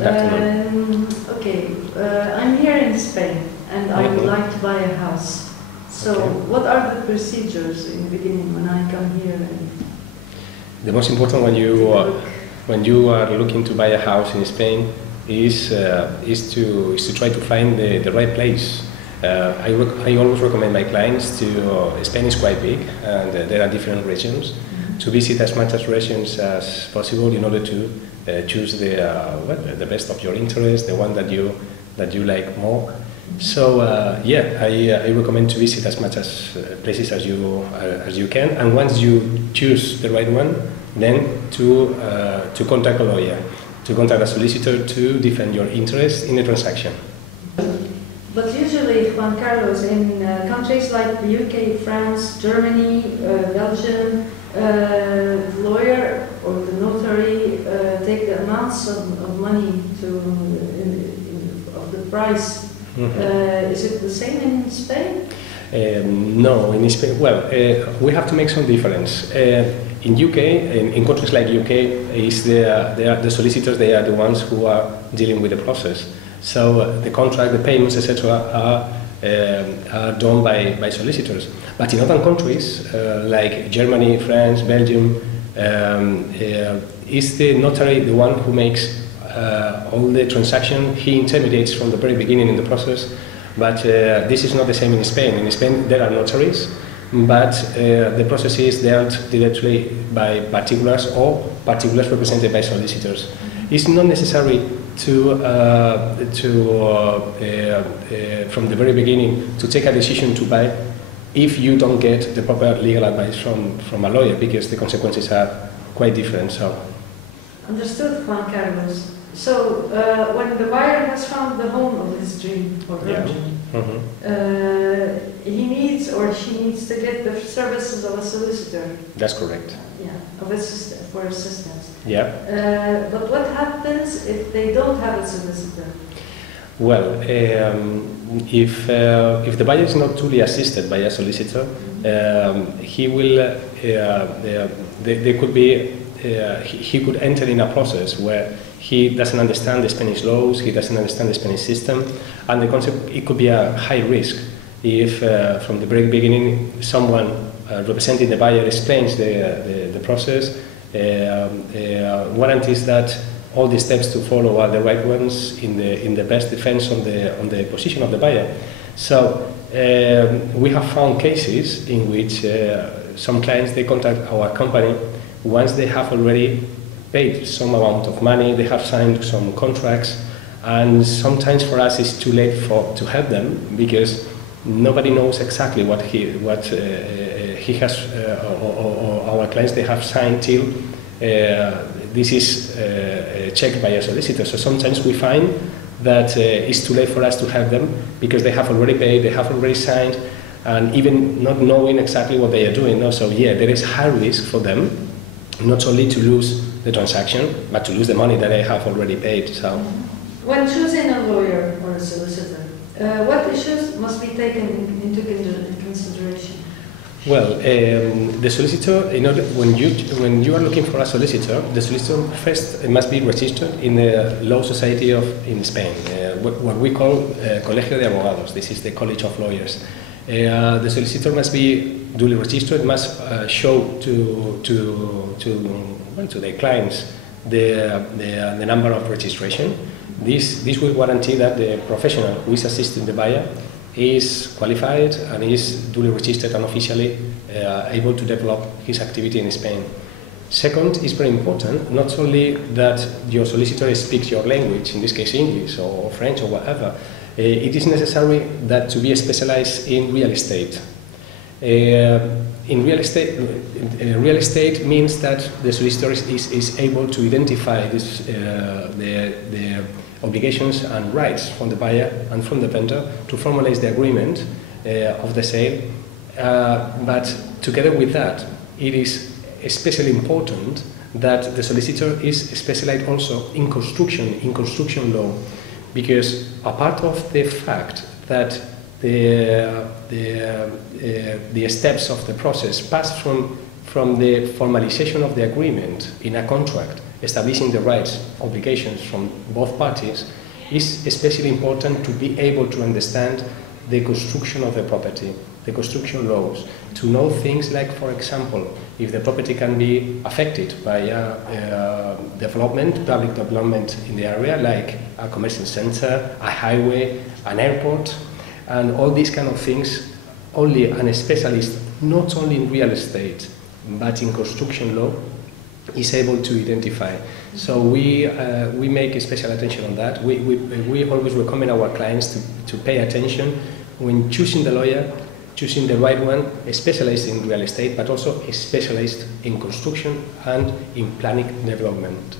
Good afternoon. Okay, I'm here in Spain and I would like to buy a house. So, what are the procedures in the beginning when I come here? The most important when you are looking to buy a house in Spain is to try to find the right place. I always recommend my clients to. Spain is quite big and there are different regions. To visit as much as regions as possible in order to choose the best of your interest, the one that you like more. So I recommend to visit as much as places as you can, and once you choose the right one, then to contact a lawyer, to contact a solicitor to defend your interest in the transaction. But usually, Juan Carlos, in countries like the UK, France, Germany, Belgium, the lawyer or the notary take the amounts of money of the price. Is it the same in Spain? No, in Spain, we have to make some difference. In UK, in countries like UK, the solicitors, they are the ones who are dealing with the process. So the contract, the payments, etc., are done by solicitors. But in other countries, like Germany, France, Belgium, is the notary the one who makes all the transaction. He intermediates from the very beginning in the process. But this is not the same in Spain. In Spain, there are notaries, but the process is dealt directly by particulars or particulars represented by solicitors. It's not necessary from the very beginning to take a decision to buy if you don't get the proper legal advice from a lawyer, because the consequences are quite different. So, understood, Juan Carlos. So when the buyer has found the home of his dream or her dream, he needs or she needs to get the services of a solicitor. That's correct. Yeah, for assistance. Yeah. But what happens if they don't have a solicitor? Well, if the buyer is not truly assisted by a solicitor, he will. There could be. He could enter in a process where he doesn't understand the Spanish laws, he doesn't understand the Spanish system, and the concept, it could be a high risk if from the very beginning someone representing the buyer explains the process, guarantees that all the steps to follow are the right ones in the best defense on the position of the buyer. So we have found cases in which some clients, they contact our company once they have already paid some amount of money, they have signed some contracts, and sometimes for us it's too late to help them because nobody knows exactly what he has or our clients, they have signed till this is checked by a solicitor. So sometimes we find that it's too late for us to help them because they have already paid, they have already signed, and even not knowing exactly what they are doing. No? So yeah, there is high risk for them, not only to lose the transaction, but to lose the money that they have already paid. So, when choosing a lawyer or a solicitor, what issues must be taken into consideration? Well, the solicitor, when you are looking for a solicitor, the solicitor first must be registered in the Law Society in Spain, what we call Colegio de Abogados. This is the College of Lawyers. The solicitor must be duly registered, must show to their clients the number of registration. This will guarantee that the professional who is assisting the buyer is qualified and is duly registered and officially able to develop his activity in Spain. Second, is very important, not only that your solicitor speaks your language, in this case English or French or whatever, it is necessary that to be specialized in real estate. In real estate means that the solicitor is able to identify the obligations and rights from the buyer and from the vendor to formalize the agreement of the sale. But together with that, it is especially important that the solicitor is specialized also in construction law, because apart of the fact that the steps of the process pass from the formalization of the agreement in a contract establishing the rights, obligations from both parties, is especially important to be able to understand the construction of the property, the construction laws, to know things like, for example, if the property can be affected by development, public development in the area, like a commercial center, a highway, an airport, and all these kind of things. Only a specialist, not only in real estate, but in construction law, is able to identify. So we make a special attention on that. We always recommend our clients to pay attention when choosing the lawyer, choosing the right one, a specialist in real estate, but also a specialist in construction and in planning development.